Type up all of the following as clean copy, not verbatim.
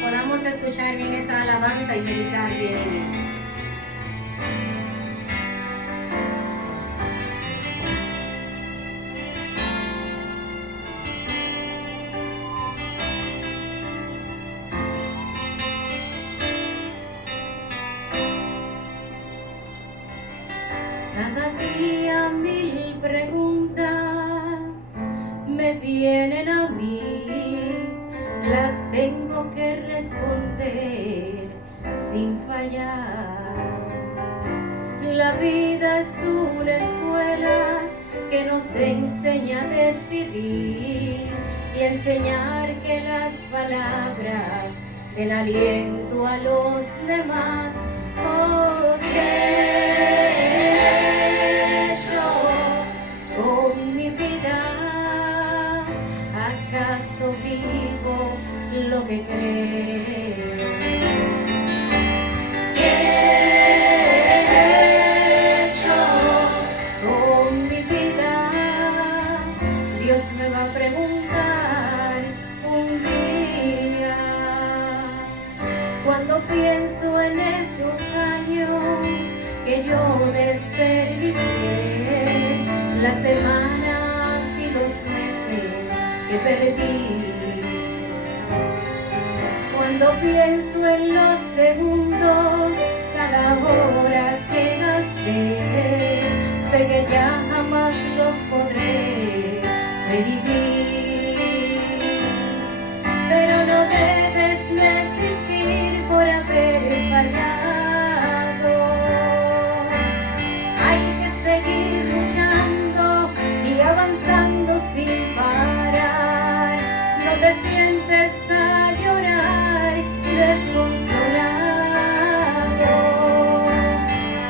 Podamos escuchar bien esa alabanza y meditar bien en ella. Cada día mil preguntas me vienen a mí, las tengo que responder sin fallar. La vida es una escuela que nos enseña a decidir y enseñar que las palabras den aliento a los demás. Oh, con mi vida, ¿acaso vivo lo que creo? ¿Qué he hecho con mi vida? Dios me va a preguntar un día. Cuando pienso en esos años que yo desperdicié, las semanas y los meses que perdí. Cuando pienso en los segundos, cada hora que gasté, sé que ya jamás los podré revivir. Pero no debes desistir por haber fallado. Hay que seguir luchando y avanzando sin parar. No te sientes a llorar y desconsolado.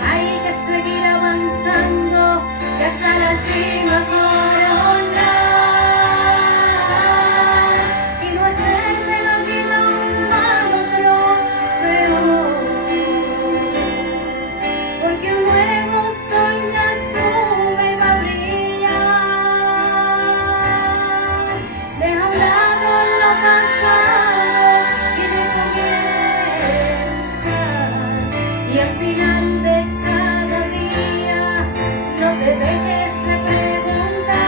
Hay que seguir avanzando y hasta la cima coronar. Y no hacer de la vida un mal otro peor. Porque un nuevo sol ya sube y va a brillar. Deja a un lado lo pasado y recomienzas. Y al final de cada día no te dejes de preguntar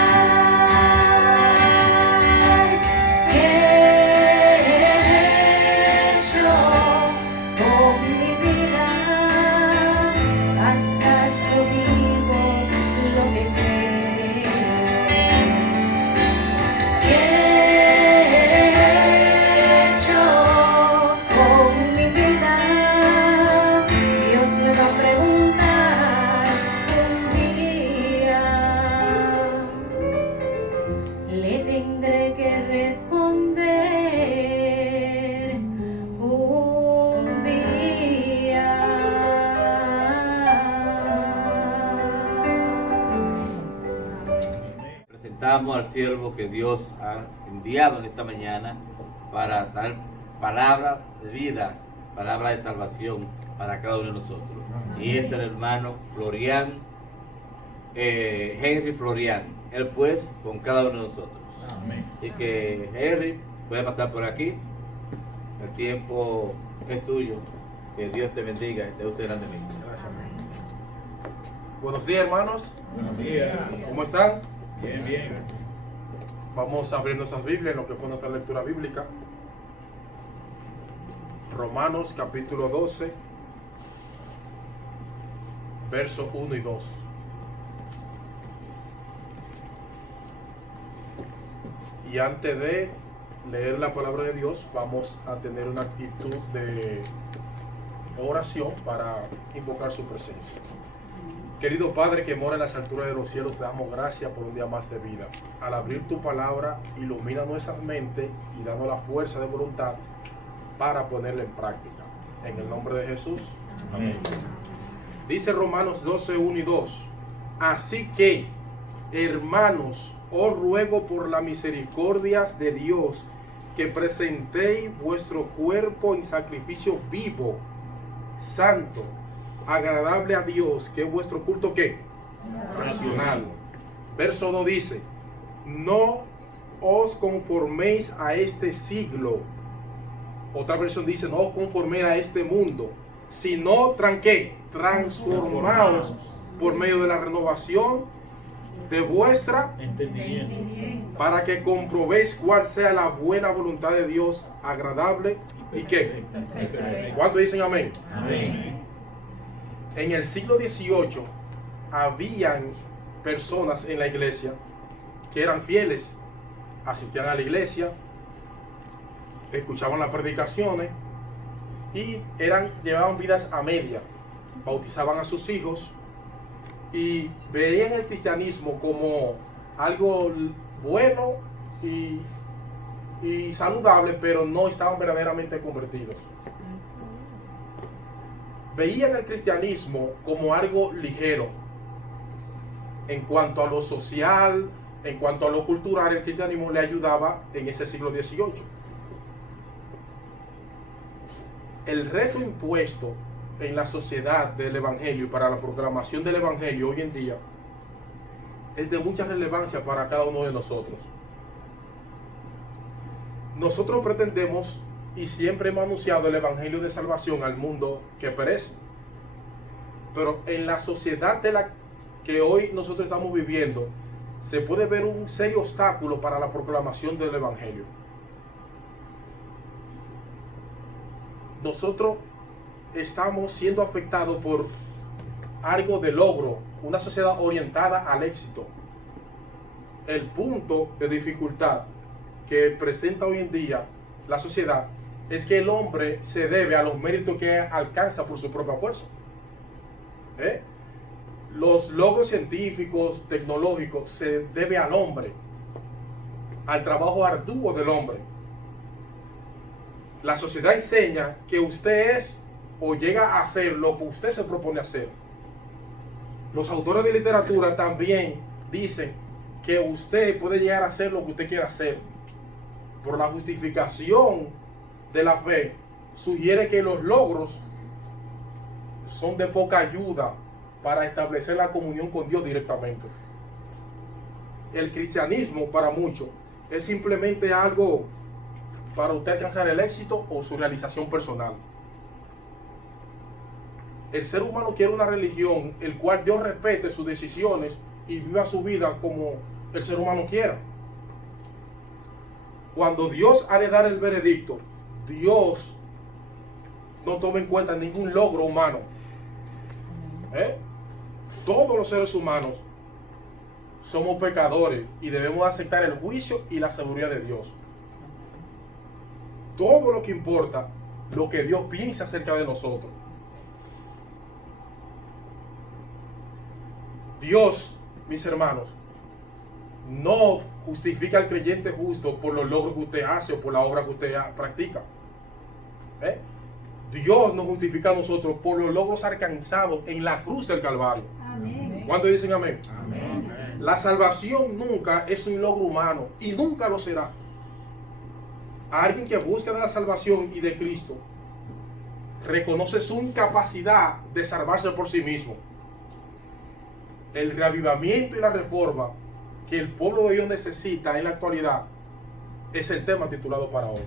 ¿qué he hecho con mi vida? ¿Acaso vivo lo que creo? ¿Qué he hecho con mi vida? Dios me va a preguntar un día. Le tendré que responder un día. Presentamos al siervo que Dios ha enviado en esta mañana para dar palabra de vida, palabra de salvación para cada uno de nosotros. Y es el hermano Florian, Henry Florian, él pues con cada uno de nosotros. Amén. Y que Henry puede pasar por aquí, el tiempo es tuyo, que Dios te bendiga y te use grandemente. Gracias, amén. Buenos días, hermanos. Buenos días. ¿Cómo están? Bien, bien. Vamos a abrir nuestras Biblias en lo que fue nuestra lectura bíblica. Romanos capítulo 12, versos 1 y 2. Y antes de leer la palabra de Dios, vamos a tener una actitud de oración para invocar su presencia. Querido Padre que mora en las alturas de los cielos, te damos gracias por un día más de vida. Al abrir tu palabra, ilumina nuestra mente y danos la fuerza de voluntad para ponerla en práctica. En el nombre de Jesús. Amén. Dice Romanos 12, 1 y 2. Así que, hermanos, os ruego por las misericordias de Dios que presentéis vuestro cuerpo en sacrificio vivo, santo, agradable a Dios, que es vuestro culto, ¿qué? Racional. Verso 2 dice, no os conforméis a este siglo. Otra versión dice, no os conforméis a este mundo, sino transformaos por medio de la renovación de vuestra, Entendimiento. para que comprobéis cuál sea la buena voluntad de Dios, agradable y qué. ¿Cuántos dicen amén? Amén. En el siglo XVIII habían personas en la iglesia que eran fieles, asistían a la iglesia, escuchaban las predicaciones y llevaban vidas a media, bautizaban a sus hijos y veían el cristianismo como algo bueno y saludable, pero no estaban verdaderamente convertidos. Veían el cristianismo como algo ligero. En cuanto a lo social, en cuanto a lo cultural, el cristianismo le ayudaba en ese siglo XVIII. El reto impuesto en la sociedad del evangelio y para la proclamación del evangelio hoy en día es de mucha relevancia para cada uno de nosotros. Nosotros pretendemos y siempre hemos anunciado el evangelio de salvación al mundo que perece. Pero en la sociedad de la que hoy nosotros estamos viviendo, se puede ver un serio obstáculo para la proclamación del evangelio. Nosotros estamos siendo afectados por algo de logro, una sociedad orientada al éxito. El punto de dificultad que presenta hoy en día la sociedad es que el hombre se debe a los méritos que alcanza por su propia fuerza. Los logros científicos, tecnológicos, se debe al hombre, al trabajo arduo del hombre. La sociedad enseña que usted es o llega a ser lo que usted se propone hacer. Los autores de literatura también dicen que usted puede llegar a hacer lo que usted quiera hacer. Por la justificación de la fe, sugiere que los logros son de poca ayuda para establecer la comunión con Dios directamente. El cristianismo para muchos es simplemente algo para usted alcanzar el éxito o su realización personal. El ser humano quiere una religión el cual Dios respete sus decisiones y viva su vida como el ser humano quiera. Cuando Dios ha de dar el veredicto, Dios no toma en cuenta ningún logro humano. Todos los seres humanos somos pecadores y debemos aceptar el juicio y la sabiduría de Dios. Todo lo que importa, lo que Dios piensa acerca de nosotros. Dios, mis hermanos, no justifica al creyente justo por los logros que usted hace o por la obra que usted practica. Dios nos justifica a nosotros por los logros alcanzados en la cruz del Calvario. Amén. ¿Cuántos dicen amén? Amén. La salvación nunca es un logro humano y nunca lo será. A alguien que busca de la salvación y de Cristo reconoce su incapacidad de salvarse por sí mismo. El reavivamiento y la reforma que el pueblo de Dios necesita en la actualidad es el tema titulado para hoy.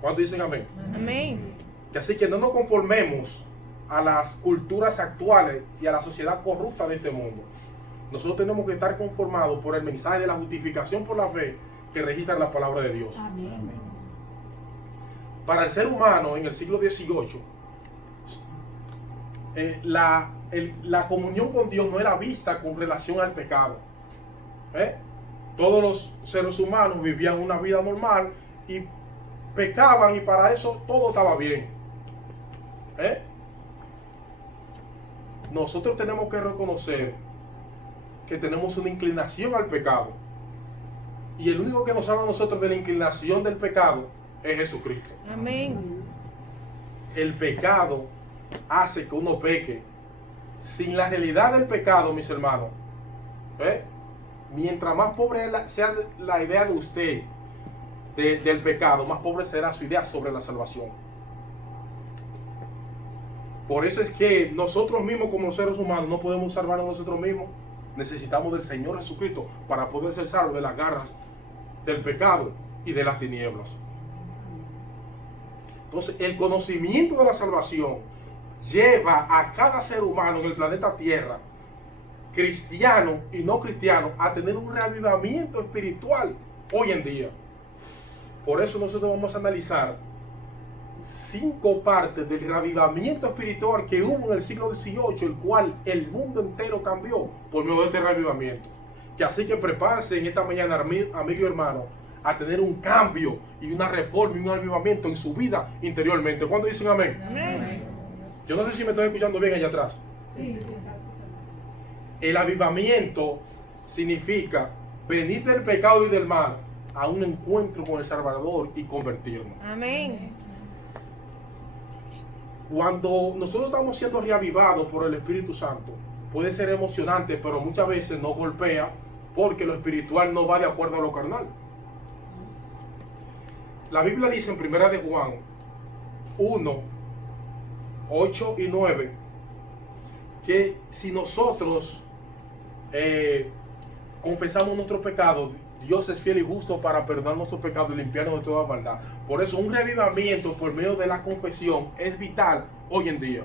¿Cuántos dicen amén? Amén. Y así que no nos conformemos a las culturas actuales y a la sociedad corrupta de este mundo. Nosotros tenemos que estar conformados por el mensaje de la justificación por la fe que registra la palabra de Dios. Amén. Para el ser humano en el siglo XVIII, la comunión con Dios no era vista con relación al pecado. Todos los seres humanos vivían una vida normal y pecaban y para eso todo estaba bien. Nosotros tenemos que reconocer que tenemos una inclinación al pecado y el único que nos salva a nosotros de la inclinación del pecado es Jesucristo. Amén. El pecado hace que uno peque. Sin la realidad del pecado, mis hermanos, mientras más pobre sea la idea de usted del pecado, más pobre será su idea sobre la salvación. Por eso es que nosotros mismos como seres humanos no podemos salvarnos nosotros mismos. Necesitamos del Señor Jesucristo para poder ser salvos de las garras del pecado y de las tinieblas. Entonces, el conocimiento de la salvación lleva a cada ser humano en el planeta Tierra, cristiano y no cristiano, a tener un reavivamiento espiritual hoy en día. Por eso nosotros vamos a analizar 5 partes del reavivamiento espiritual que hubo en el siglo XVIII, el cual el mundo entero cambió por medio de este reavivamiento. Que así que prepárese en esta mañana, amigo y hermano, a tener un cambio y una reforma y un avivamiento en su vida interiormente. ¿Cuándo dicen amén? Amén. Yo no sé si me estoy escuchando bien allá atrás. Sí. El avivamiento significa venir del pecado y del mal a un encuentro con el Salvador y convertirnos. Amén. Cuando nosotros estamos siendo reavivados por el Espíritu Santo, puede ser emocionante, pero muchas veces nos golpea porque lo espiritual no va de acuerdo a lo carnal. La Biblia dice en 1 de Juan 1, 8 y 9 que si nosotros confesamos nuestros pecados, Dios es fiel y justo para perdonar nuestros pecados y limpiarnos de toda maldad. Por eso un reavivamiento por medio de la confesión es vital hoy en día.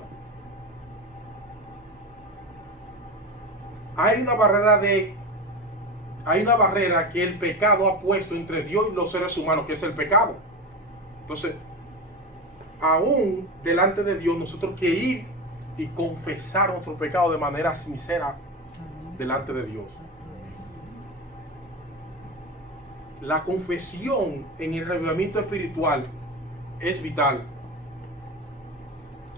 Hay una barrera que el pecado ha puesto entre Dios y los seres humanos, que es el pecado. Entonces, aún delante de Dios, nosotros que ir y confesar nuestros pecados de manera sincera delante de Dios. La confesión en el reavivamiento espiritual es vital.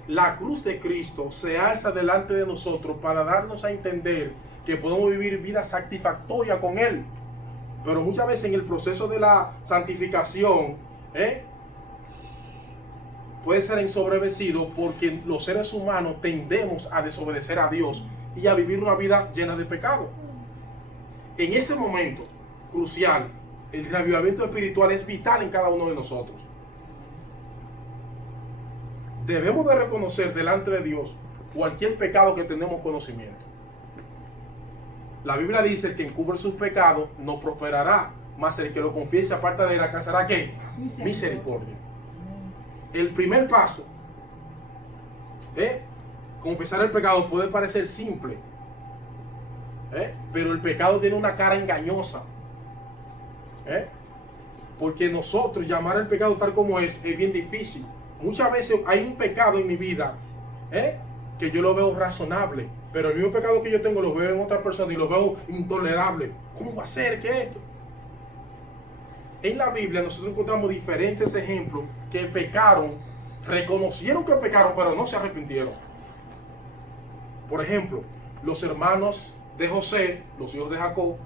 La cruz de Cristo se alza delante de nosotros para darnos a entender que podemos vivir vida satisfactoria con Él. Pero muchas veces en el proceso de la santificación puede ser ensobrevecido porque los seres humanos tendemos a desobedecer a Dios y a vivir una vida llena de pecado. En ese momento crucial, el reavivamiento espiritual es vital en cada uno de nosotros. Debemos de reconocer delante de Dios cualquier pecado que tenemos conocimiento. La Biblia dice: el que encubre sus pecados no prosperará, mas el que lo confiese aparta de él alcanzará ¿qué? Misericordia. El primer paso, confesar el pecado, puede parecer simple, pero el pecado tiene una cara engañosa. Porque nosotros llamar el pecado tal como es bien difícil. Muchas veces hay un pecado en mi vida que yo lo veo razonable, pero el mismo pecado que yo tengo lo veo en otra persona y lo veo intolerable. ¿Cómo va a ser que esto? En la Biblia nosotros encontramos diferentes ejemplos que pecaron, reconocieron que pecaron, pero no se arrepintieron. Por ejemplo, los hermanos de José, los hijos de Jacob,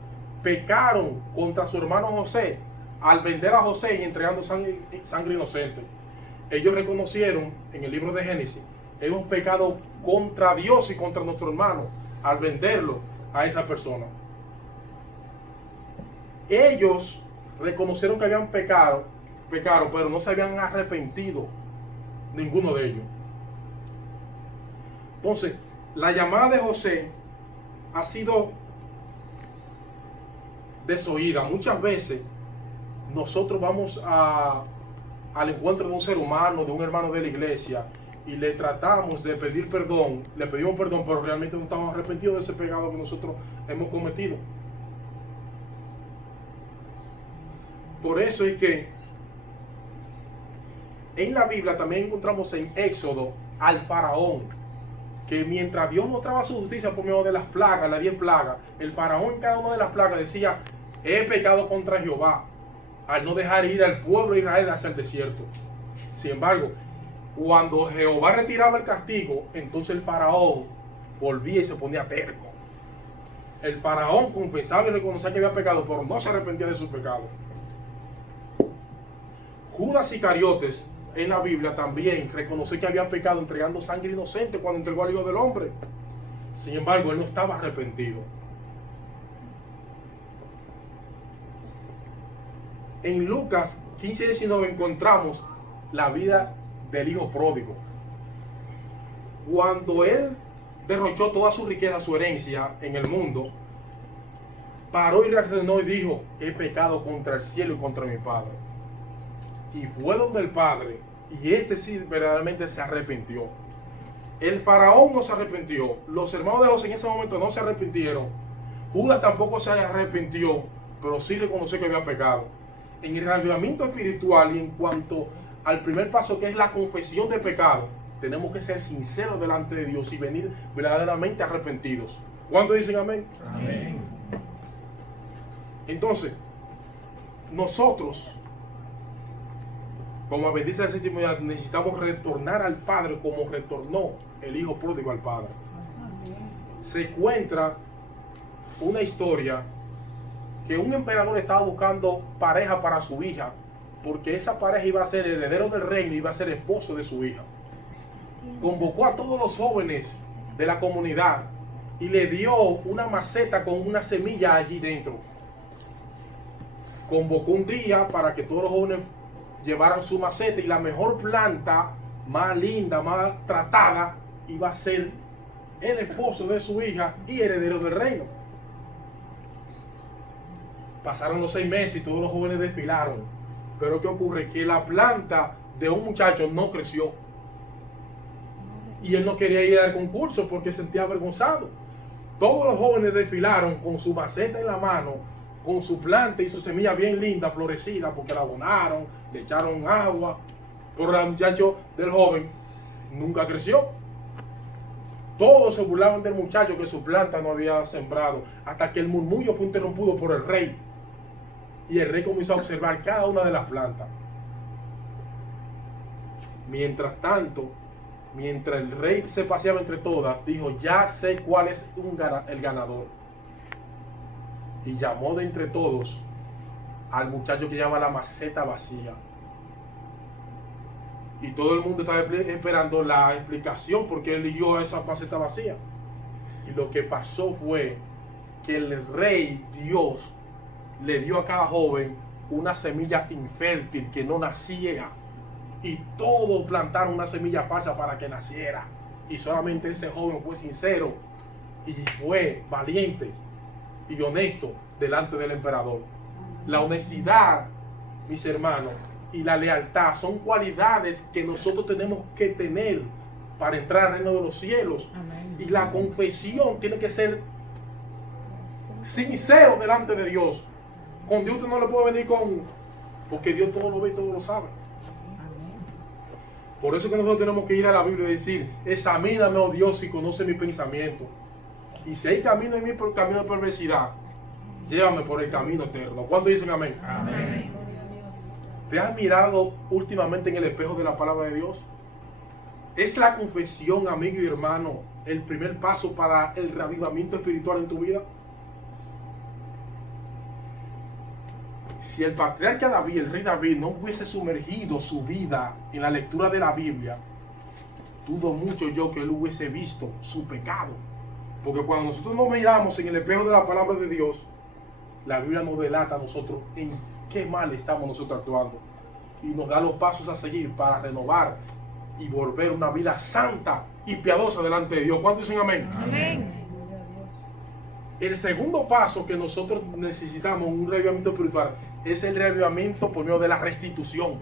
pecaron contra su hermano José al vender a José y entregando sangre inocente. Ellos reconocieron en el libro de Génesis: hemos pecado contra Dios y contra nuestro hermano al venderlo a esa persona. Ellos reconocieron que habían pecado, pero no se habían arrepentido, ninguno de ellos. Entonces, la llamada de José ha sido desoída. Muchas veces nosotros vamos al encuentro de un ser humano, de un hermano de la iglesia, y le tratamos de pedir perdón, le pedimos perdón, pero realmente no estamos arrepentidos de ese pecado que nosotros hemos cometido. Por eso es que en la Biblia también encontramos en Éxodo al faraón, que mientras Dios mostraba su justicia por medio de las plagas, las 10 plagas, el faraón en cada una de las plagas decía: he pecado contra Jehová al no dejar ir al pueblo de Israel hacia el desierto. Sin embargo, cuando Jehová retiraba el castigo, entonces el faraón volvía y se ponía terco. El faraón confesaba y reconocía que había pecado, pero no se arrepentía de sus pecados. Judas Iscariotes en la Biblia también reconoció que había pecado entregando sangre inocente cuando entregó al Hijo del Hombre. Sin embargo, él no estaba arrepentido. En Lucas 15:19 encontramos la vida del hijo pródigo. cuando él derrochó toda su riqueza, su herencia en el mundo, paró y reaccionó y dijo: he pecado contra el cielo y contra mi Padre. Y fue donde el Padre, y este sí verdaderamente se arrepintió. El faraón no se arrepintió, los hermanos de José en ese momento no se arrepintieron, Judas tampoco se arrepintió, pero sí reconoció que había pecado. En el reavivamiento espiritual y en cuanto al primer paso, que es la confesión de pecado, tenemos que ser sinceros delante de Dios y venir verdaderamente arrepentidos. ¿Cuántos dicen amén? Amén. Entonces, nosotros, como adventistas de séptimo día, necesitamos retornar al Padre como retornó el Hijo pródigo al Padre. Se encuentra una historia que un emperador estaba buscando pareja para su hija, porque esa pareja iba a ser heredero del reino y iba a ser esposo de su hija. Convocó a todos los jóvenes de la comunidad y le dio una maceta con una semilla allí dentro. Convocó un día para que todos los jóvenes llevaran su maceta, y la mejor planta, más linda, más tratada, iba a ser el esposo de su hija y heredero del reino. Pasaron los 6 meses y todos los jóvenes desfilaron. Pero ¿qué ocurre? Que la planta de un muchacho no creció. Y él no quería ir al concurso porque se sentía avergonzado. Todos los jóvenes desfilaron con su maceta en la mano, con su planta y su semilla bien linda, florecida, porque la abonaron, le echaron agua. Pero el muchacho del joven nunca creció. Todos se burlaban del muchacho que su planta no había sembrado, hasta que el murmullo fue interrumpido por el rey. Y el rey comenzó a observar cada una de las plantas. Mientras tanto, mientras el rey se paseaba entre todas, dijo: ya sé cuál es el ganador. Y llamó de entre todos al muchacho que llevaba la maceta vacía. Y todo el mundo estaba esperando la explicación por qué eligió esa maceta vacía. Y lo que pasó fue que el rey Dios le dio a cada joven una semilla infértil que no nacía. Y todos plantaron una semilla falsa para que naciera. Y solamente ese joven fue sincero y fue valiente y honesto delante del emperador. La honestidad, mis hermanos, y la lealtad son cualidades que nosotros tenemos que tener para entrar al reino de los cielos. Amén. Y la confesión tiene que ser sincero delante de Dios. Con Dios usted no le puede venir porque Dios todo lo ve y todo lo sabe. Por eso que nosotros tenemos que ir a la Biblia y decir: examíname, oh Dios, y conoce mi pensamiento. Y si hay camino en mí por camino de perversidad, llévame por el camino eterno. ¿Cuándo dicen amén? Amén. ¿Te has mirado últimamente en el espejo de la palabra de Dios? ¿Es la confesión, amigo y hermano, el primer paso para el reavivamiento espiritual en tu vida? Si el patriarca David, el rey David, no hubiese sumergido su vida en la lectura de la Biblia, dudo mucho yo que él hubiese visto su pecado. Porque cuando nosotros nos miramos en el espejo de la palabra de Dios, la Biblia nos delata a nosotros en qué mal estamos nosotros actuando. Y nos da los pasos a seguir para renovar y volver una vida santa y piadosa delante de Dios. ¿Cuántos dicen amén? Amén. El segundo paso que nosotros necesitamos en un reavivamiento espiritual es el reavivamiento por medio de la restitución.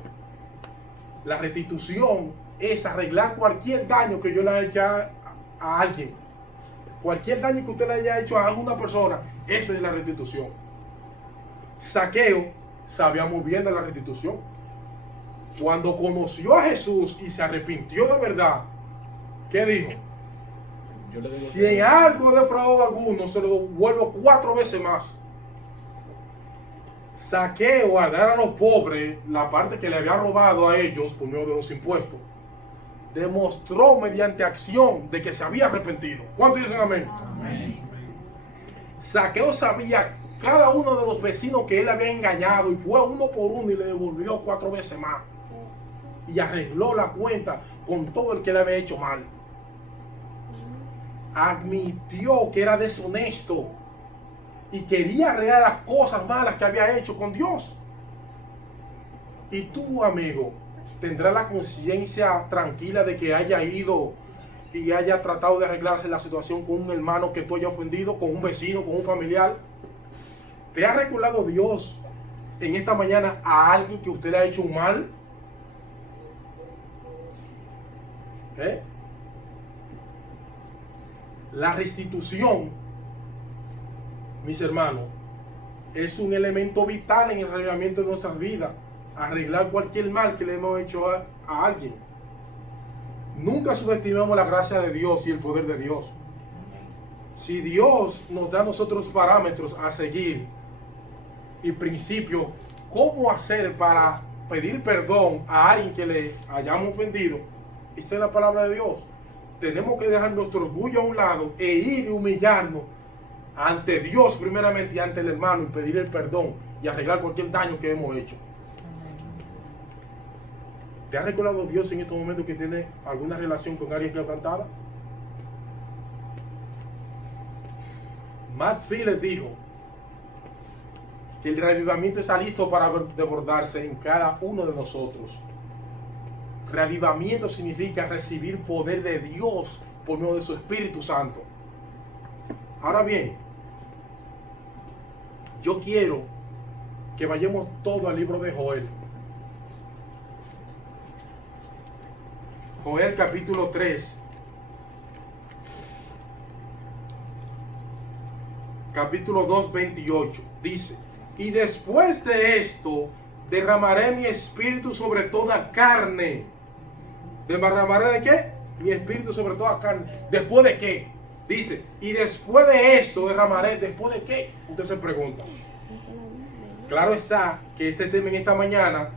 La restitución es arreglar cualquier daño que yo le haya hecho a alguien. Cualquier daño que usted le haya hecho a alguna persona, eso es la restitución. Zaqueo sabía muy bien de la restitución. Cuando conoció a Jesús y se arrepintió de verdad, ¿qué dijo? Yo le digo Si en algo defraudó a alguno, se lo devuelvo 4 veces más. Zaqueo, a dar a los pobres la parte que le había robado a ellos por medio de los impuestos, demostró mediante acción de que se había arrepentido. ¿Cuántos dicen amén? Amén. Zaqueo sabía cada uno de los vecinos que él había engañado y fue uno por uno y le devolvió 4 veces más. Y arregló la cuenta con todo el que le había hecho mal. Admitió que era deshonesto y quería arreglar las cosas malas que había hecho con Dios. Y tú, amigo, tendrás la conciencia tranquila de que haya ido y haya tratado de arreglarse la situación con un hermano que tú hayas ofendido, con un vecino, con un familiar? ¿Te ha recordado Dios en esta mañana a alguien que usted le ha hecho un mal? La restitución, mis hermanos, es un elemento vital en el arreglamiento de nuestras vidas. Arreglar cualquier mal que le hemos hecho a alguien. Nunca subestimemos la gracia de Dios y el poder de Dios. Si Dios nos da a nosotros parámetros a seguir y principios, cómo hacer para pedir perdón a alguien que le hayamos ofendido, esa es la palabra de Dios. Tenemos que dejar nuestro orgullo a un lado e ir y humillarnos ante Dios primeramente y ante el hermano y pedir el perdón y arreglar cualquier daño que hemos hecho. ¿Te ha recordado Dios en estos momentos que tiene alguna relación con alguien quebrantada? Matt Phillips dijo que el reavivamiento está listo para desbordarse en cada uno de nosotros. Reavivamiento significa recibir poder de Dios por medio de su Espíritu Santo. Ahora bien, yo quiero que vayamos todo al libro de Joel. Joel capítulo 3. Capítulo 2, 28. Dice: y después de esto derramaré mi espíritu sobre toda carne. ¿Derramaré de qué? Mi espíritu sobre toda carne. ¿Después de qué? Dice, y después de esto derramaré. ¿Después de qué? Usted se pregunta. Claro está que este tema en esta mañana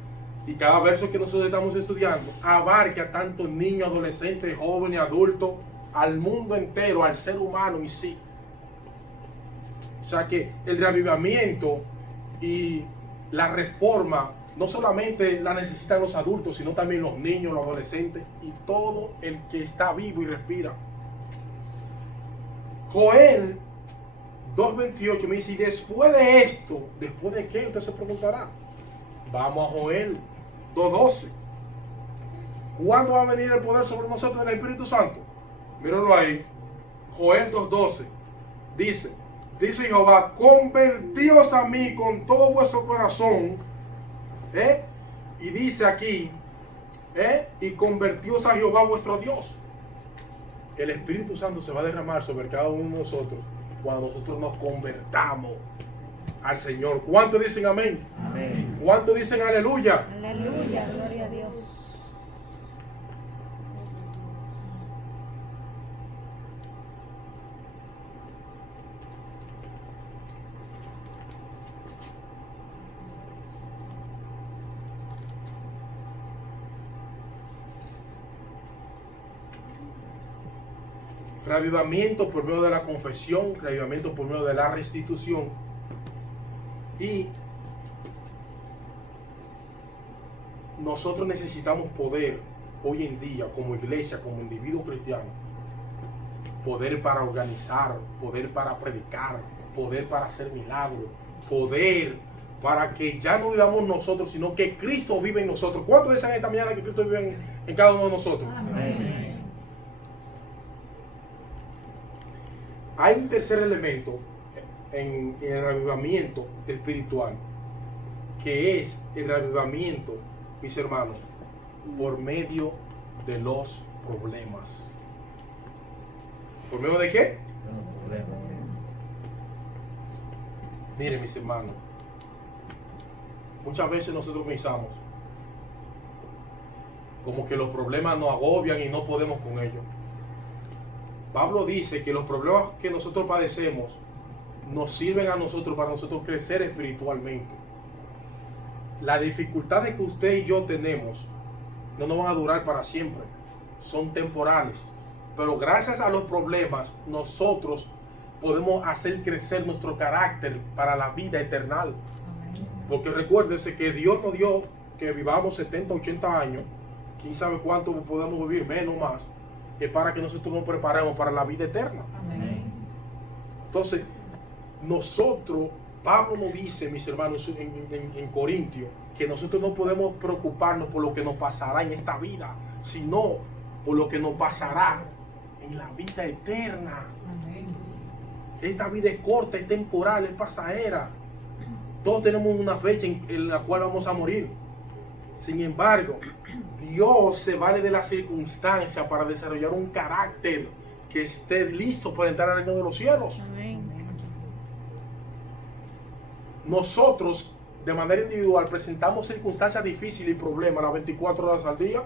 y cada verso que nosotros estamos estudiando abarca tanto niños, adolescentes, jóvenes, adultos, al mundo entero, al ser humano en sí. O sea que el reavivamiento y la reforma no solamente la necesitan los adultos, sino también los niños, los adolescentes y todo el que está vivo y respira. Joel 2.28 me dice, y después de esto, ¿después de qué? Usted se preguntará. Vamos a Joel 2.12. ¿Cuándo va a venir el poder sobre nosotros del Espíritu Santo? Mírenlo ahí. Joel 2.12. Dice Jehová, convertíos a mí con todo vuestro corazón. Y dice aquí, y convertíos a Jehová vuestro Dios. El Espíritu Santo se va a derramar sobre cada uno de nosotros cuando nosotros nos convertamos al Señor. ¿Cuántos dicen amén? Amén. ¿Cuántos dicen aleluya? Aleluya, gloria a Dios. Reavivamiento por medio de la confesión, reavivamiento por medio de la restitución. Y nosotros necesitamos poder hoy en día como iglesia, como individuo cristiano, poder para organizar, poder para predicar, poder para hacer milagros, poder para que ya no vivamos nosotros, sino que Cristo vive en nosotros. ¿Cuántos dicen esta mañana que Cristo vive en cada uno de nosotros? Amén. Hay un tercer elemento en el reavivamiento espiritual, que es el reavivamiento, mis hermanos, por medio de los problemas. ¿Por medio de qué? Miren, mis hermanos, muchas veces nosotros pensamos como que los problemas nos agobian y no podemos con ellos. Pablo dice que los problemas que nosotros padecemos nos sirven a nosotros para nosotros crecer espiritualmente. Las dificultades que usted y yo tenemos no nos van a durar para siempre, son temporales. Pero gracias a los problemas nosotros podemos hacer crecer nuestro carácter para la vida eterna. Porque recuérdense que Dios nos dio que vivamos 70, 80 años, quién sabe cuánto podemos vivir, menos más. Es para que nosotros nos preparemos para la vida eterna. Amén. Entonces, nosotros, Pablo nos dice, mis hermanos, en Corintios, que nosotros no podemos preocuparnos por lo que nos pasará en esta vida, sino por lo que nos pasará en la vida eterna. Esta vida es corta, es temporal, es pasajera. Todos tenemos una fecha en la cual vamos a morir. Sin embargo, Dios se vale de las circunstancias para desarrollar un carácter que esté listo para entrar al reino de los cielos. Nosotros, de manera individual, presentamos circunstancias difíciles y problemas las 24 horas al día.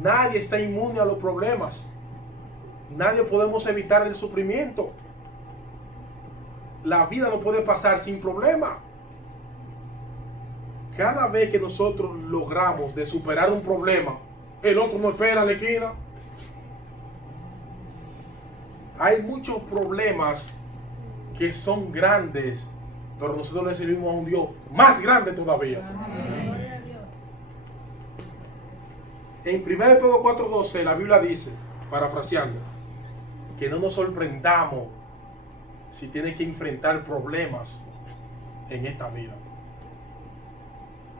Nadie está inmune a los problemas. Nadie podemos evitar el sufrimiento. La vida no puede pasar sin problema. Cada vez que nosotros logramos de superar un problema, el otro no espera en la esquina. Hay muchos problemas que son grandes, pero nosotros le servimos a un Dios más grande todavía. En 1 Pedro 4:12 la Biblia dice, parafraseando, que no nos sorprendamos si tiene que enfrentar problemas en esta vida.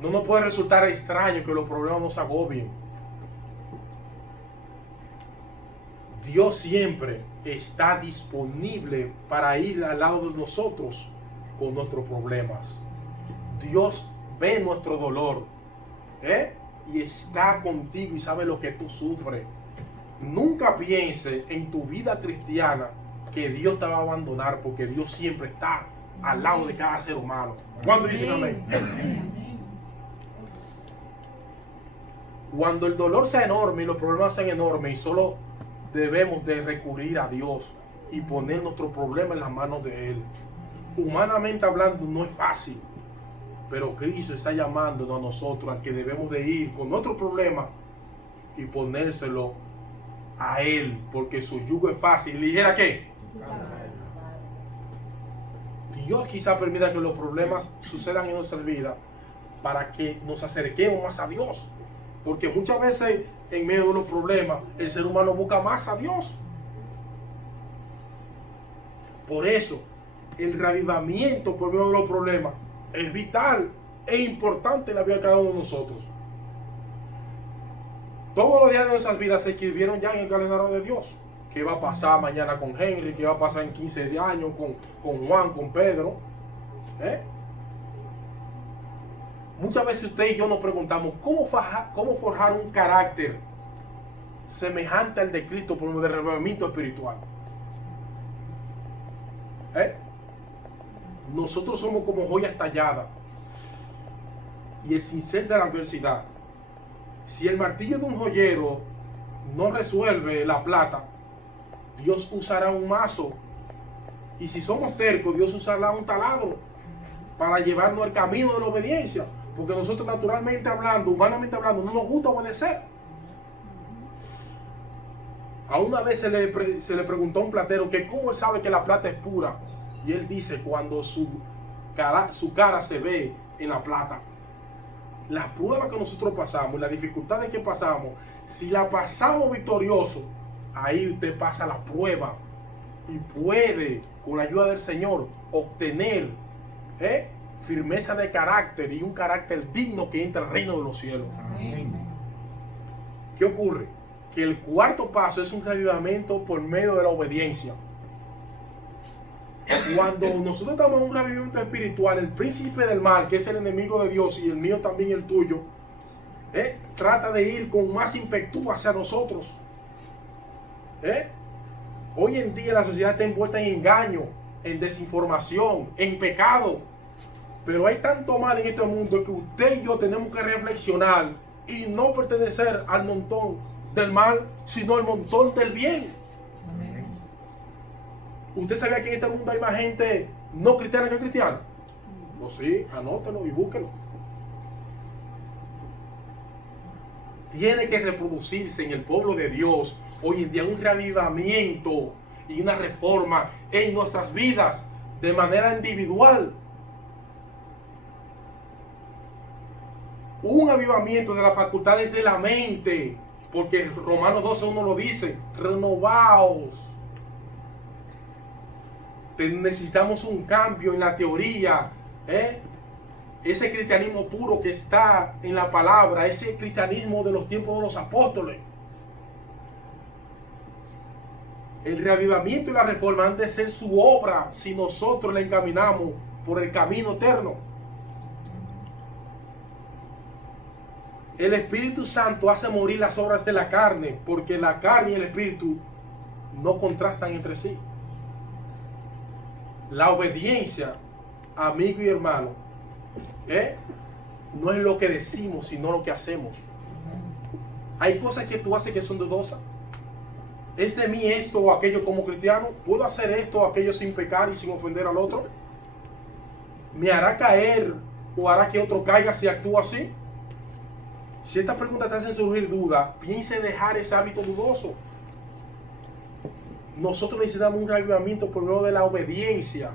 No nos puede resultar extraño que los problemas nos agobien. Dios siempre está disponible para ir al lado de nosotros con nuestros problemas. Dios ve nuestro dolor, y está contigo y sabe lo que tú sufres. Nunca pienses en tu vida cristiana que Dios te va a abandonar, porque Dios siempre está al lado de cada ser humano. ¿Cuántos dicen amén? Cuando el dolor sea enorme y los problemas sean enormes, y solo debemos de recurrir a Dios y poner nuestro problema en las manos de Él. Humanamente hablando no es fácil, pero Cristo está llamándonos a nosotros a que debemos de ir con nuestro problema y ponérselo a Él, porque su yugo es fácil. ¿Ligera qué? Dios quizá permita que los problemas sucedan en nuestra vida para que nos acerquemos más a Dios, porque muchas veces en medio de los problemas el ser humano busca más a Dios. Por eso el reavivamiento por medio de los problemas es vital e importante en la vida de cada uno de nosotros. Todos los días de nuestras vidas se escribieron ya en el calendario de Dios. ¿Qué va a pasar mañana con Henry? ¿Qué va a pasar en 15 años con Juan, con Pedro? Muchas veces usted y yo nos preguntamos ¿cómo forjar un carácter semejante al de Cristo por medio del reavivamiento espiritual? Nosotros somos como joyas talladas y el cincel de la adversidad. Si el martillo de un joyero no resuelve la plata, Dios usará un mazo, y si somos tercos, Dios usará un taladro para llevarnos al camino de la obediencia, porque nosotros naturalmente hablando, humanamente hablando, no nos gusta obedecer. A una vez se le preguntó a un platero que cómo él sabe que la plata es pura, y él dice cuando su cara se ve en la plata. Las pruebas que nosotros pasamos, las dificultades que pasamos, si la pasamos victorioso, ahí usted pasa la prueba y puede, con la ayuda del Señor, obtener firmeza de carácter y un carácter digno que entra al reino de los cielos. Amén. ¿Qué ocurre? Que el cuarto paso es un reavivamiento por medio de la obediencia. Cuando nosotros estamos en un reavivamiento espiritual, el príncipe del mal, que es el enemigo de Dios y el mío también el tuyo, trata de ir con más ímpetu hacia nosotros. Hoy en día la sociedad está envuelta en engaño, en desinformación, en pecado. Pero hay tanto mal en este mundo que usted y yo tenemos que reflexionar y no pertenecer al montón del mal, sino al montón del bien. ¿Usted sabía que en este mundo hay más gente no cristiana que cristiana? Pues sí, anótelo y búsquelo. Tiene que reproducirse en el pueblo de Dios hoy en día un reavivamiento y una reforma en nuestras vidas de manera individual. Un avivamiento de las facultades de la mente, porque Romanos 12:1 lo dice, renovaos. Necesitamos un cambio en la teoría, ese cristianismo puro que está en la palabra, ese cristianismo de los tiempos de los apóstoles. El reavivamiento y la reforma han de ser su obra si nosotros la encaminamos por el camino eterno. El Espíritu Santo hace morir las obras de la carne, porque la carne y el Espíritu no contrastan entre sí. La obediencia, amigo y hermano, no es lo que decimos, sino lo que hacemos. Hay cosas que tú haces que son dudosas. ¿Es de mí esto o aquello como cristiano? ¿Puedo hacer esto o aquello sin pecar y sin ofender al otro? ¿Me hará caer o hará que otro caiga si actúo así? Si esta pregunta te hace surgir duda, piense en dejar ese hábito dudoso. Nosotros necesitamos un reavivamiento por medio de la obediencia.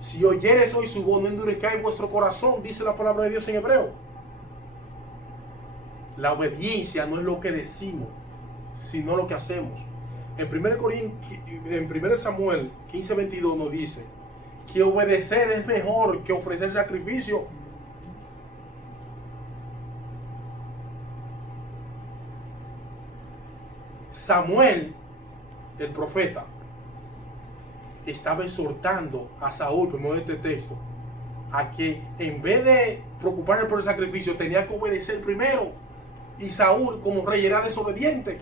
Si oyeres hoy su voz, no endurezcáis vuestro corazón, dice la palabra de Dios en hebreo. La obediencia no es lo que decimos, sino lo que hacemos. En 1 Samuel 15:22 nos dice que obedecer es mejor que ofrecer sacrificio. Samuel, el profeta, estaba exhortando a Saúl, por medio de este texto, a que en vez de preocuparse por el sacrificio, tenía que obedecer primero. Y Saúl, como rey, era desobediente.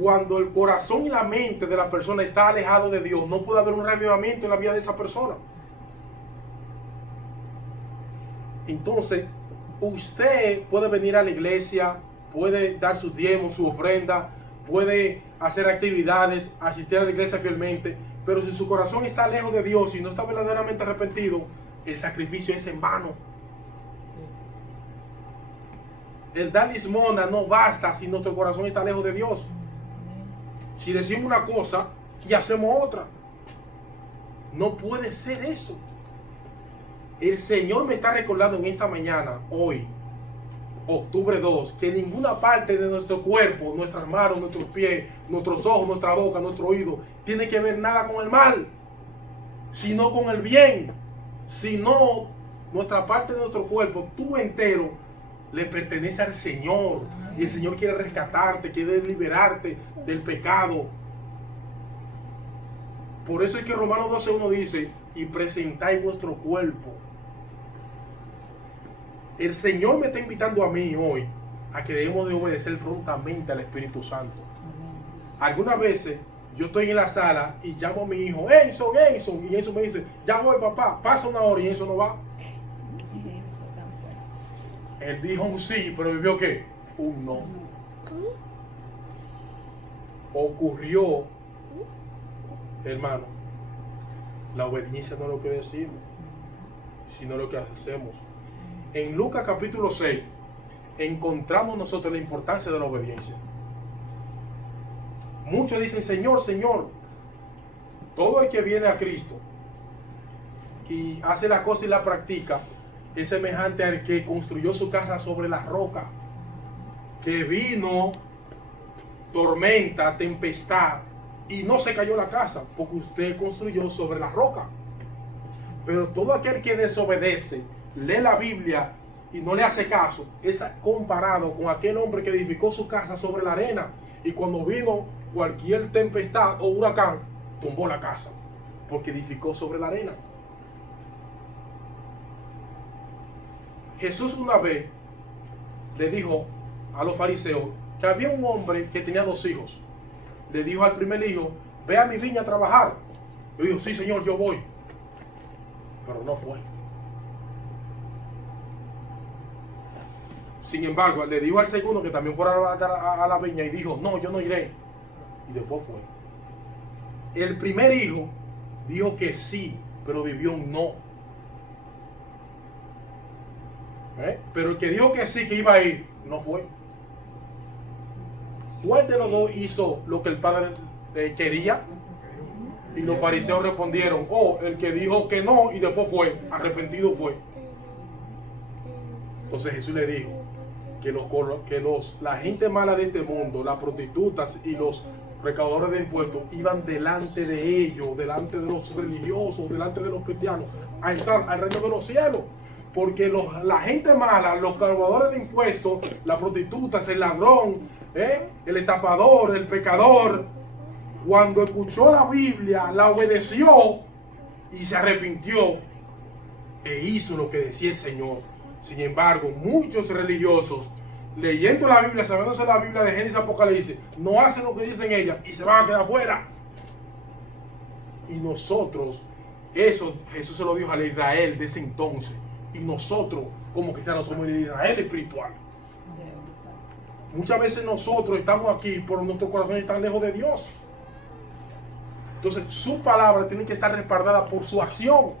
Cuando el corazón y la mente de la persona está alejado de Dios, no puede haber un reavivamiento en la vida de esa persona. Entonces, usted puede venir a la iglesia, puede dar sus diezmos, su ofrenda, puede hacer actividades, asistir a la iglesia fielmente, pero si su corazón está lejos de Dios y no está verdaderamente arrepentido, el sacrificio es en vano. El dar limosna no basta si nuestro corazón está lejos de Dios. Si decimos una cosa y hacemos otra, no puede ser eso. El Señor me está recordando en esta mañana, hoy, octubre 2, que ninguna parte de nuestro cuerpo, nuestras manos, nuestros pies, nuestros ojos, nuestra boca, nuestro oído, tiene que ver nada con el mal, sino con el bien. Sino nuestra parte de nuestro cuerpo, tú entero, le pertenece al Señor. Y el Señor quiere rescatarte, quiere liberarte del pecado. Por eso es que Romanos 12:1 dice, y presentáis vuestro cuerpo. El Señor me está invitando a mí hoy a que debemos de obedecer prontamente al Espíritu Santo. Algunas veces yo estoy en la sala y llamo a mi hijo, Enson, y Enson me dice, ya voy papá, pasa una hora, y Enson no va. Él dijo un sí, pero vivió ¿qué? Un no. Ocurrió, hermano, la obediencia no es lo que decimos, sino lo que hacemos. En Lucas capítulo 6 encontramos nosotros la importancia de la obediencia. Muchos dicen, Señor, Señor. Todo el que viene a Cristo y hace la cosa y la practica es semejante al que construyó su casa sobre la roca, que vino tormenta, tempestad y no se cayó la casa porque usted construyó sobre la roca. Pero todo aquel que desobedece, lee la Biblia y no le hace caso, es comparado con aquel hombre que edificó su casa sobre la arena y cuando vino cualquier tempestad o huracán, tumbó la casa porque edificó sobre la arena. Jesús una vez le dijo a los fariseos que había un hombre que tenía 2 hijos. Le dijo al primer hijo, ve a mi viña a trabajar. Le dijo, sí Señor, yo voy. Pero no fue. Sin embargo, le dijo al segundo que también fuera a la viña y dijo, no, yo no iré. Y después fue. El primer hijo dijo que sí, pero vivió un no. Pero el que dijo que sí, que iba a ir, no fue. ¿Cuál de los dos hizo lo que el padre quería? Y los fariseos respondieron, el que dijo que no y después fue, arrepentido fue. Entonces Jesús le dijo que la gente mala de este mundo, las prostitutas y los recaudadores de impuestos, iban delante de ellos, delante de los religiosos, delante de los cristianos, a entrar al reino de los cielos. Porque la gente mala, los cobradores de impuestos, las prostitutas, el ladrón, el estafador, el pecador, cuando escuchó la Biblia, la obedeció y se arrepintió e hizo lo que decía el Señor. Sin embargo, muchos religiosos, leyendo la Biblia, sabiéndose la Biblia de Génesis y Apocalipsis, no hacen lo que dicen ellas y se van a quedar fuera. Y nosotros, eso Jesús se lo dijo al Israel de ese entonces. Y nosotros, como cristianos, somos el Israel espiritual. Muchas veces nosotros estamos aquí, pero nuestros corazones están lejos de Dios. Entonces, su palabra tiene que estar respaldada por su acción.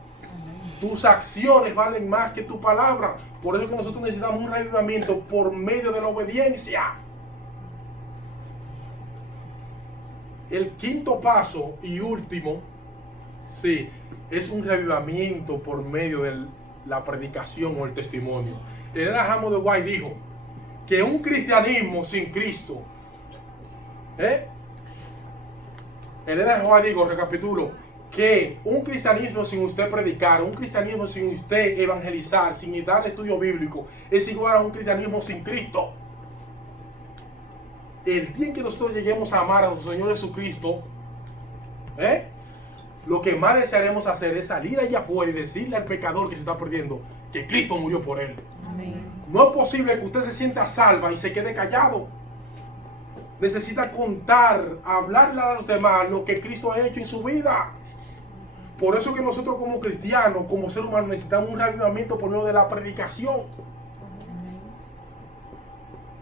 Tus acciones valen más que tu palabra. Por eso es que nosotros necesitamos un revivamiento por medio de la obediencia. El quinto paso y último, sí, es un revivamiento por medio de la predicación o el testimonio. El Amos de White dijo que un cristianismo sin Cristo, el White dijo, recapitulo, que un cristianismo sin usted predicar, un cristianismo sin usted evangelizar, sin dar estudio bíblico, es igual a un cristianismo sin Cristo. El día en que nosotros lleguemos a amar a nuestro Señor Jesucristo, lo que más desearemos hacer es salir allá afuera y decirle al pecador que se está perdiendo que Cristo murió por él. Amén. No es posible que usted se sienta salva y se quede callado. Necesita contar, hablarle a los demás lo que Cristo ha hecho en su vida. Por eso que nosotros como cristianos, como seres humanos, necesitamos un revivamiento por medio de la predicación.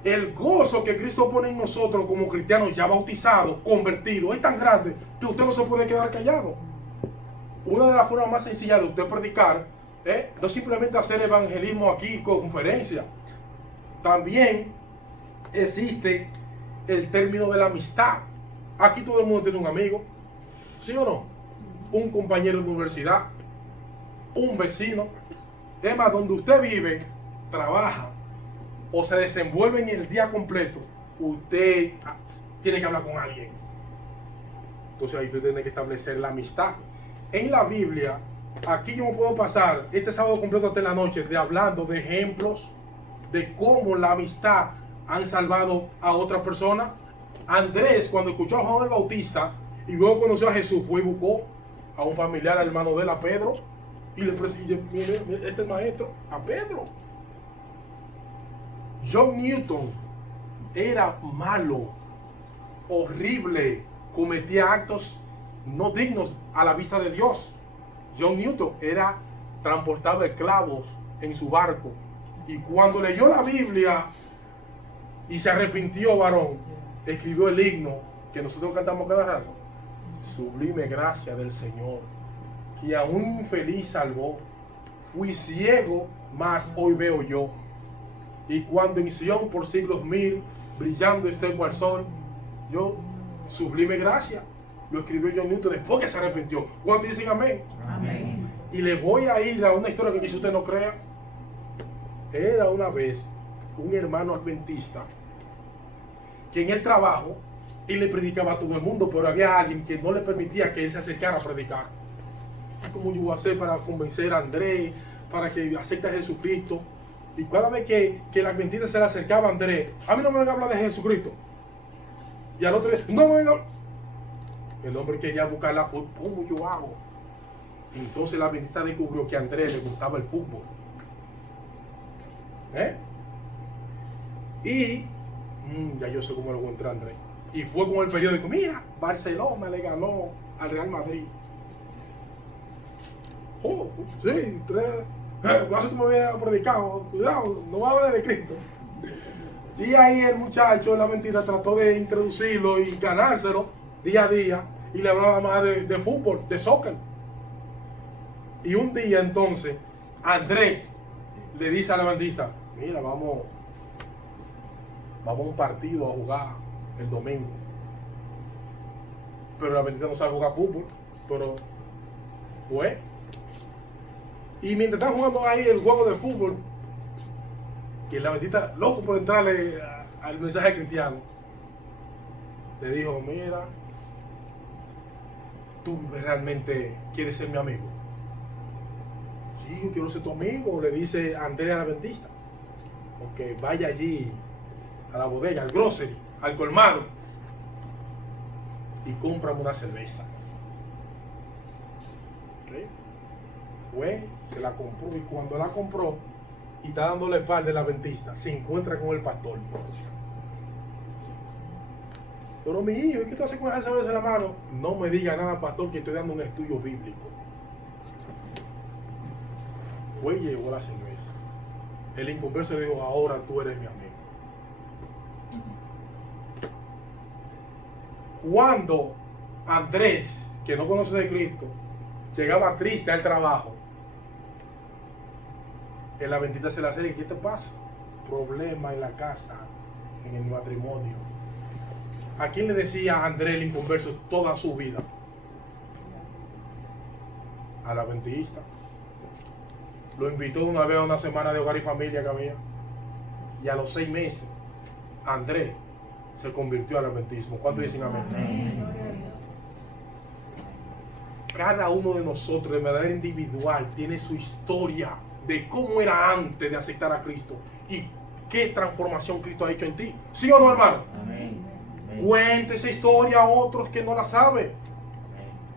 El gozo que Cristo pone en nosotros como cristianos ya bautizados, convertidos, es tan grande que usted no se puede quedar callado. Una de las formas más sencillas de usted predicar, no simplemente hacer evangelismo aquí, conferencia. También existe el término de la amistad. Aquí todo el mundo tiene un amigo, ¿sí o no? Un compañero de universidad, un vecino. Es más, donde usted vive, trabaja o se desenvuelve en el día completo, usted tiene que hablar con alguien. Entonces ahí usted tiene que establecer la amistad. En la Biblia, aquí yo me puedo pasar este sábado completo hasta la noche hablando de ejemplos de cómo la amistad han salvado a otra persona. Andrés, cuando escuchó a Juan el Bautista y luego conoció a Jesús, fue y buscó a un familiar, al hermano de él, a Pedro, y le presentó, mire, este maestro, a Pedro. John Newton era malo, horrible, cometía actos no dignos a la vista de Dios. John Newton transportaba esclavos en su barco, y cuando leyó la Biblia y se arrepintió, varón, escribió el himno que nosotros cantamos cada rato: sublime gracia del Señor, que a un infeliz salvó. Fui ciego, mas hoy veo yo. Y cuando en Sion por siglos mil, brillando esté el sol, yo, sublime gracia, lo escribió John Newton después que se arrepintió. ¿Cuántos dicen amén? Amén. Y le voy a ir a una historia que quizá usted no crea. Era una vez un hermano adventista que en el trabajo él le predicaba a todo el mundo, pero había alguien que no le permitía que él se acercara a predicar. ¿Cómo yo voy a hacer para convencer a Andrés, para que acepte a Jesucristo? Y cada vez que el adventista se le acercaba a Andrés, a mí no me venga a hablar de Jesucristo. Y al otro día, no me venga a hablar. El hombre quería buscar la fútbol. ¿Cómo yo hago? Entonces el adventista descubrió que a Andrés le gustaba el fútbol. Y ya yo sé cómo lo encontré a Andrés. Y fue con el periódico: mira, Barcelona le ganó al Real Madrid. Oh, sí, 3. Cuando tú me vienes a predicar, cuidado, no va a hablar de Cristo. Y ahí el muchacho, la mentira, trató de introducirlo y ganárselo día a día, y le hablaba más de fútbol, de soccer. Y un día entonces Andrés le dice al adventista: mira, vamos a un partido a jugar el domingo. Pero el adventista no sabe jugar fútbol, pero fue. Y mientras están jugando ahí el juego de fútbol, que el adventista, loco por entrarle al mensaje cristiano, le dijo: mira, tú realmente quieres ser mi amigo. Sí, yo quiero ser tu amigo, le dice Andrés al adventista. Porque vaya allí a la bodega, al grocery, al colmado y cómprame una cerveza. ¿Okay? Fue, se la compró y cuando la compró y está dándole par del adventista, se encuentra con el pastor. Pero mi hijo, ¿qué tú haces con esa cerveza en la mano? No me diga nada, pastor, que estoy dando un estudio bíblico. Fue y llevó la cerveza. El inconverso le dijo, ahora tú eres mi amigo. Cuando Andrés, que no conoce de Cristo, llegaba triste al trabajo, el adventista se le acerca, ¿qué te pasa? Problema en la casa, en el matrimonio. ¿A quién le decía Andrés el inconverso toda su vida? Al adventista. Lo invitó una vez a una semana de hogar y familia que había. Y a los 6 meses, Andrés se convirtió al adventismo. ¿Cuántos dicen amén? Cada uno de nosotros de manera individual tiene su historia de cómo era antes de aceptar a Cristo y qué transformación Cristo ha hecho en ti. ¿Sí o no, hermano? Amén. Cuente esa historia a otros que no la saben.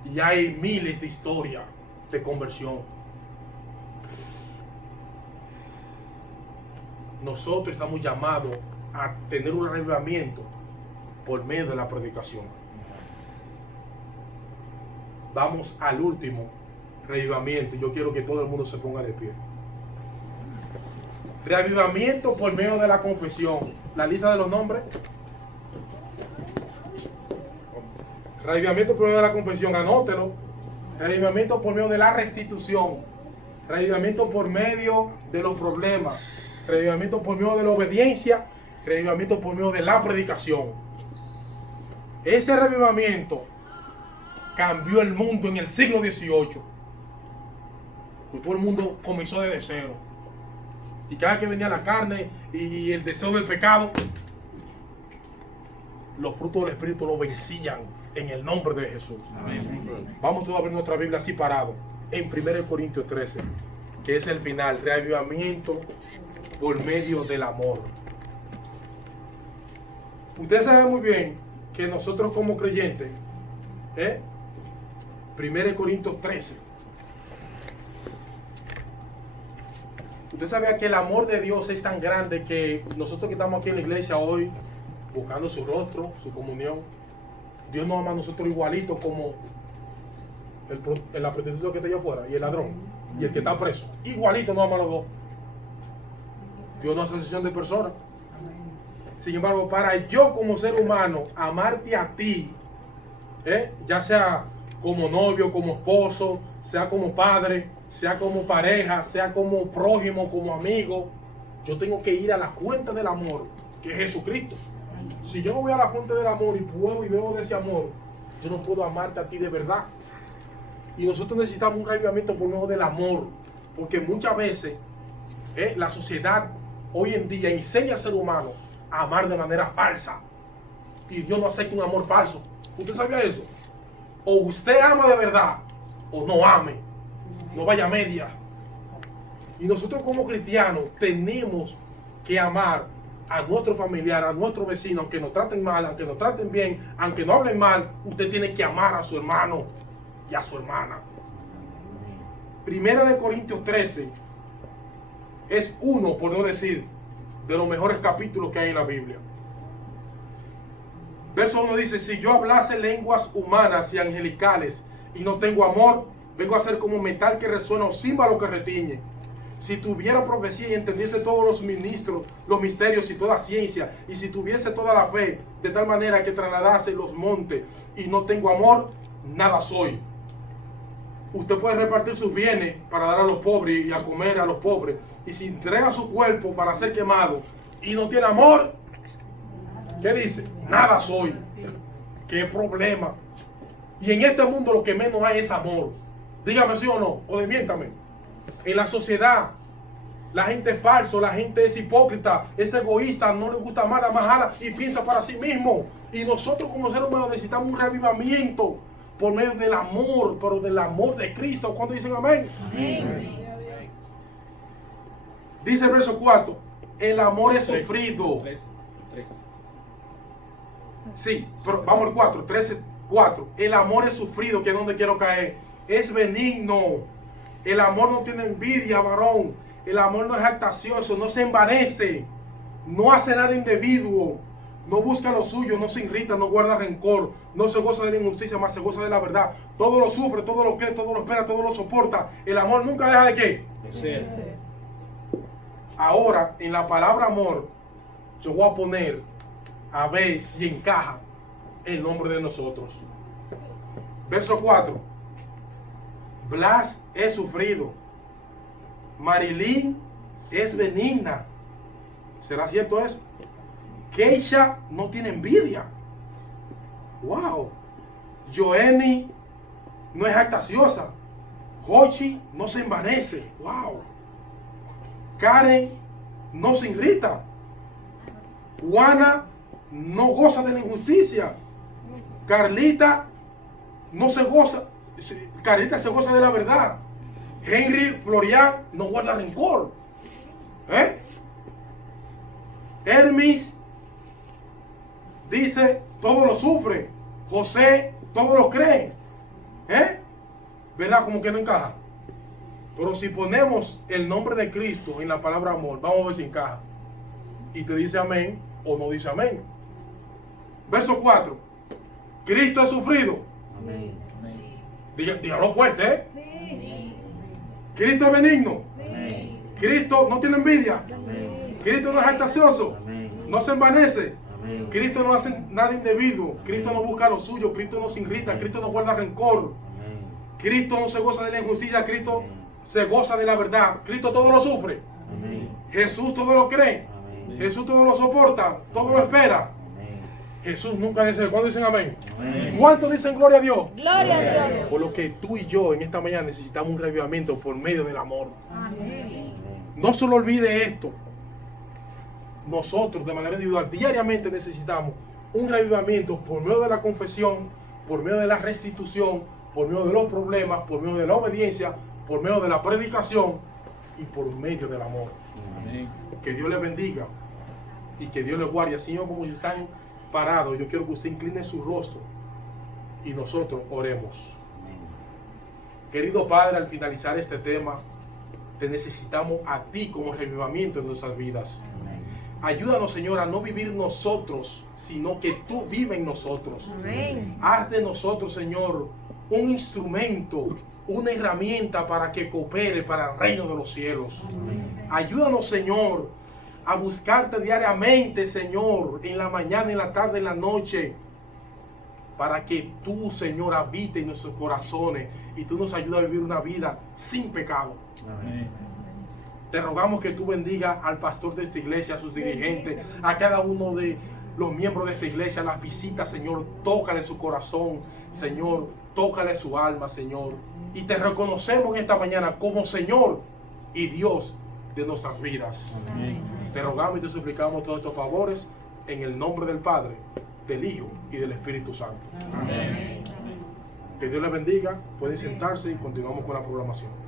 Y hay miles de historias de conversión. Nosotros estamos llamados a tener un avivamiento por medio de la predicación. Vamos al último reavivamiento. Yo quiero que todo el mundo se ponga de pie. Reavivamiento por medio de la confesión. La lista de los nombres. Reavivamiento por medio de la confesión, anótelo. Reavivamiento por medio de la restitución. Reavivamiento por medio de los problemas. Reavivamiento por medio de la obediencia. Reavivamiento por medio de la predicación. Ese reavivamiento cambió el mundo en el siglo XVIII. Pues todo el mundo comenzó desde cero. Y cada que venía la carne y el deseo del pecado, los frutos del Espíritu lo vencían en el nombre de Jesús. Amén. Vamos todos a abrir nuestra Biblia así parado en 1 Corintios 13, que es el final, reavivamiento por medio del amor. Ustedes saben muy bien que nosotros como creyentes, 1 Corintios 13, usted sabe que el amor de Dios es tan grande que nosotros que estamos aquí en la iglesia hoy, buscando su rostro, su comunión, Dios nos ama a nosotros igualito como la prostituta que está allá afuera y el ladrón y el que está preso. Igualito nos ama a los dos. Dios no hace excepción de personas. Sin embargo, para yo como ser humano amarte a ti, ya sea como novio, como esposo, sea como padre, sea como pareja, sea como prójimo, como amigo, yo tengo que ir a la fuente del amor, que es Jesucristo. Si yo no voy a la fuente del amor y pruebo y bebo de ese amor, yo no puedo amarte a ti de verdad. Y nosotros necesitamos un reavivamiento por medio del amor, porque muchas veces la sociedad hoy en día enseña al ser humano a amar de manera falsa. Y Dios no acepta un amor falso. ¿Usted sabía eso? O usted ama de verdad, o no ame. No vaya a media. Y nosotros como cristianos tenemos que amar a nuestro familiar, a nuestro vecino, aunque nos traten mal, aunque nos traten bien, aunque no hablen mal, usted tiene que amar a su hermano y a su hermana. 1 Corintios 13 es uno, por no decir, de los mejores capítulos que hay en la Biblia. Verso 1 dice, si yo hablase lenguas humanas y angelicales y no tengo amor, vengo a ser como metal que resuena o címbalo que retiñe. Si tuviera profecía y entendiese todos los ministros, los misterios y toda ciencia, y si tuviese toda la fe, de tal manera que trasladase los montes y no tengo amor, nada soy. Usted puede repartir sus bienes para dar a los pobres y a comer a los pobres, y si entrega su cuerpo para ser quemado y no tiene amor, ¿qué dice? Nada soy. ¿Qué problema? Y en este mundo lo que menos hay es amor. Dígame sí o no, o desmiéntame. En la sociedad, la gente es falso, la gente es hipócrita, es egoísta, no le gusta amar a más ala y piensa para sí mismo. Y nosotros como seres humanos necesitamos un reavivamiento por medio del amor, pero del amor de Cristo. ¿Cuándo dicen amén? Amén. Dice el verso 4, el amor es Tres. sufrido. Tres. Sí, pero vamos al 4, 13, 4. El amor es sufrido, que es donde quiero caer. Es benigno. El amor no tiene envidia, varón. El amor no es jactancioso, no se envanece. No hace nada indebido. No busca lo suyo, no se irrita, no guarda rencor. No se goza de la injusticia, más se goza de la verdad. Todo lo sufre, todo lo cree, todo lo espera, todo lo soporta. El amor nunca deja de qué. Sí. Ahora, en la palabra amor, yo voy a poner a ver si encaja el nombre de nosotros. Verso 4. Blas es sufrido. Marilyn es benigna. ¿Será cierto eso? Keisha no tiene envidia. Wow. Joenny no es jactanciosa. Jochi no se envanece. Wow. Karen no se irrita. Juana no goza de la injusticia. Carlita no se goza. Carlita se goza de la verdad. Henry Florian no guarda rencor. Hermes dice todo lo sufre. José todo lo cree. ¿Verdad? Como que no encaja. Pero si ponemos el nombre de Cristo en la palabra amor, vamos a ver si encaja. Y te dice amén o no dice amén. Verso 4. Cristo ha sufrido. Amén. Dígalo fuerte, ¿eh? Sí. Cristo es benigno. Sí. Cristo no tiene envidia. Amén. Cristo no es jactancioso. Amén. No se envanece. Amén. Cristo no hace nada indebido. Cristo no busca lo suyo. Cristo no se irrita. Cristo no guarda rencor. Amén. Cristo no se goza de la injusticia. Cristo Amén. se goza de la verdad. Cristo todo lo sufre. Amén. Jesús todo lo cree. Amén. Jesús todo lo soporta. Todo lo espera. Amén. Jesús nunca dice. ¿Cuándo dicen amén? Amén. ¿Cuántos dicen gloria a Dios? Gloria a Dios. Por lo que tú y yo en esta mañana necesitamos un revivamiento por medio del amor. Amén. No se lo olvide esto. Nosotros de manera individual diariamente necesitamos un revivamiento por medio de la confesión, por medio de la restitución, por medio de los problemas, por medio de la obediencia, por medio de la predicación y por medio del amor. Amén. Que Dios les bendiga y que Dios les guarde. Señor, como si están parados, yo quiero que usted incline su rostro y nosotros oremos. Querido Padre, al finalizar este tema, te necesitamos a ti como revivamiento en nuestras vidas. Ayúdanos, Señor, a no vivir nosotros, sino que tú vives en nosotros. Amén. Haz de nosotros, Señor, un instrumento, una herramienta para que coopere para el reino de los cielos. Ayúdanos, Señor, a buscarte diariamente, Señor, en la mañana, en la tarde, en la noche, para que tú, Señor, habite en nuestros corazones y tú nos ayudes a vivir una vida sin pecado. Amén. Te rogamos que tú bendiga al pastor de esta iglesia, a sus dirigentes, a cada uno de los miembros de esta iglesia, las visitas, Señor. Tócale su corazón, Señor. Tócale su alma, Señor. Y te reconocemos en esta mañana como Señor y Dios de nuestras vidas. Amén. Te rogamos y te suplicamos todos estos favores en el nombre del Padre, del Hijo y del Espíritu Santo. Amén. Que Dios les bendiga. Pueden sentarse y continuamos con la programación.